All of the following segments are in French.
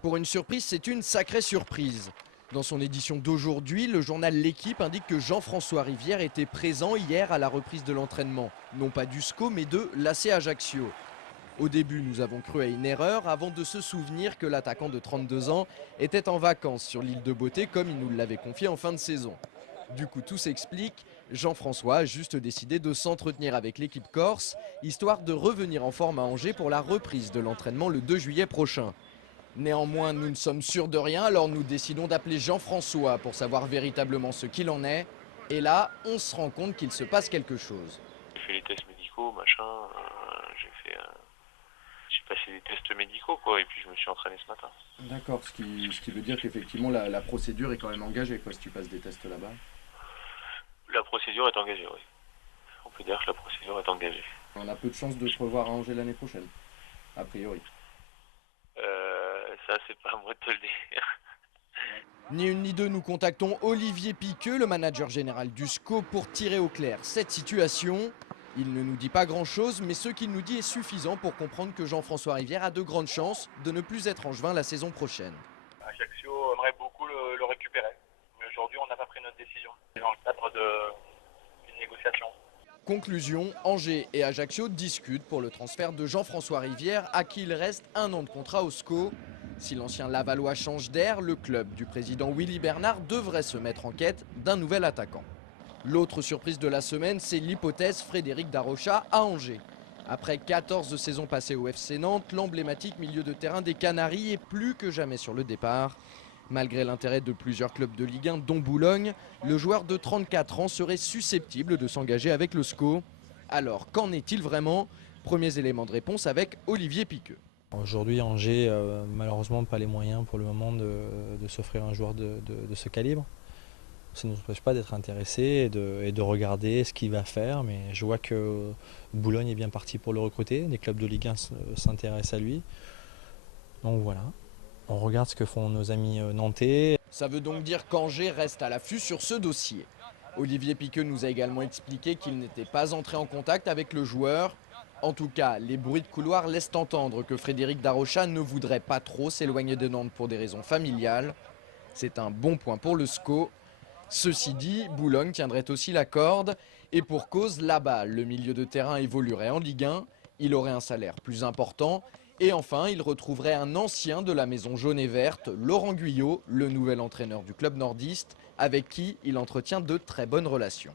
Pour une surprise, c'est une sacrée surprise. Dans son édition d'aujourd'hui, le journal L'Équipe indique que Jean-François Rivière était présent hier à la reprise de l'entraînement. Non pas du SCO, mais de l'AC Ajaccio. Au début, nous avons cru à une erreur avant de se souvenir que l'attaquant de 32 ans était en vacances sur l'île de Beauté comme il nous l'avait confié en fin de saison. Du coup, tout s'explique. Jean-François a juste décidé de s'entretenir avec l'équipe corse, histoire de revenir en forme à Angers pour la reprise de l'entraînement le 2 juillet prochain. Néanmoins, nous ne sommes sûrs de rien, alors nous décidons d'appeler Jean-François pour savoir véritablement ce qu'il en est. Et là, on se rend compte qu'il se passe quelque chose. J'ai fait les tests médicaux, machin, j'ai passé des tests médicaux, quoi, et puis je me suis entraîné ce matin. D'accord, ce qui veut dire qu'effectivement la procédure est quand même engagée quoi, si tu passes des tests là-bas. La procédure est engagée, oui. On peut dire que la procédure est engagée. On a peu de chances de se revoir à Angers l'année prochaine, a priori. Ça, c'est pas à moi de te le dire. Ni une ni deux, nous contactons Olivier Piqueux, le manager général du SCO, pour tirer au clair cette situation. Il ne nous dit pas grand-chose, mais ce qu'il nous dit est suffisant pour comprendre que Jean-François Rivière a de grandes chances de ne plus être angevin la saison prochaine. Ajaccio aimerait beaucoup le récupérer, mais aujourd'hui, on n'a pas pris notre décision. C'est dans le cadre d'une négociation. Conclusion, Angers et Ajaccio discutent pour le transfert de Jean-François Rivière, à qui il reste 1 an de contrat au SCO. Si l'ancien Lavallois change d'air, le club du président Willy Bernard devrait se mettre en quête d'un nouvel attaquant. L'autre surprise de la semaine, c'est l'hypothèse Frédéric Darocha à Angers. Après 14 saisons passées au FC Nantes, l'emblématique milieu de terrain des Canaries est plus que jamais sur le départ. Malgré l'intérêt de plusieurs clubs de Ligue 1, dont Boulogne, le joueur de 34 ans serait susceptible de s'engager avec le SCO. Alors, qu'en est-il vraiment? Premiers éléments de réponse avec Olivier Piqueux. Aujourd'hui, Angers, malheureusement, pas les moyens pour le moment de s'offrir un joueur de ce calibre. Ça ne nous empêche pas d'être intéressé et de regarder ce qu'il va faire, mais je vois que Boulogne est bien parti pour le recruter. Les clubs de Ligue 1 s'intéressent à lui. Donc voilà, on regarde ce que font nos amis nantais. Ça veut donc dire qu'Angers reste à l'affût sur ce dossier. Olivier Piqueux nous a également expliqué qu'il n'était pas entré en contact avec le joueur. En tout cas, les bruits de couloir laissent entendre que Frédéric Darocha ne voudrait pas trop s'éloigner de Nantes pour des raisons familiales. C'est un bon point pour le SCO. Ceci dit, Boulogne tiendrait aussi la corde. Et pour cause, là-bas, le milieu de terrain évoluerait en Ligue 1. Il aurait un salaire plus important. Et enfin, il retrouverait un ancien de la maison jaune et verte, Laurent Guyot, le nouvel entraîneur du club nordiste, avec qui il entretient de très bonnes relations.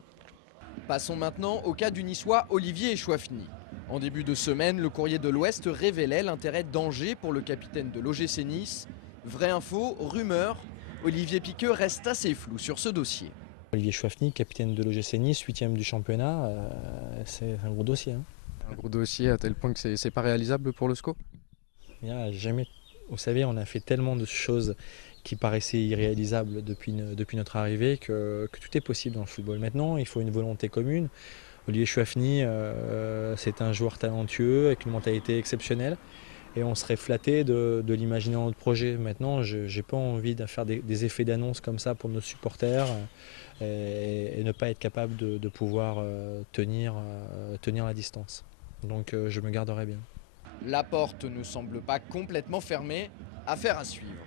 Passons maintenant au cas du Niçois Olivier Echouafny. En début de semaine, le Courrier de l'Ouest révélait l'intérêt d'Angers pour le capitaine de l'OGC Nice. Vraie info, rumeur, Olivier Piqueux reste assez flou sur ce dossier. Olivier Chouafny, capitaine de l'OGC Nice, 8e du championnat, c'est un gros dossier. Un gros dossier à tel point que c'est pas réalisable pour le SCO. Jamais, vous savez, on a fait tellement de choses qui paraissaient irréalisables depuis notre arrivée que tout est possible dans le football. Maintenant, il faut une volonté commune. Olivier Chouafny, c'est un joueur talentueux avec une mentalité exceptionnelle et on serait flatté de l'imaginer dans notre projet. Maintenant, je n'ai pas envie de faire des effets d'annonce comme ça pour nos supporters et ne pas être capable de pouvoir tenir la distance. Donc je me garderai bien. La porte ne semble pas complètement fermée, affaire à suivre.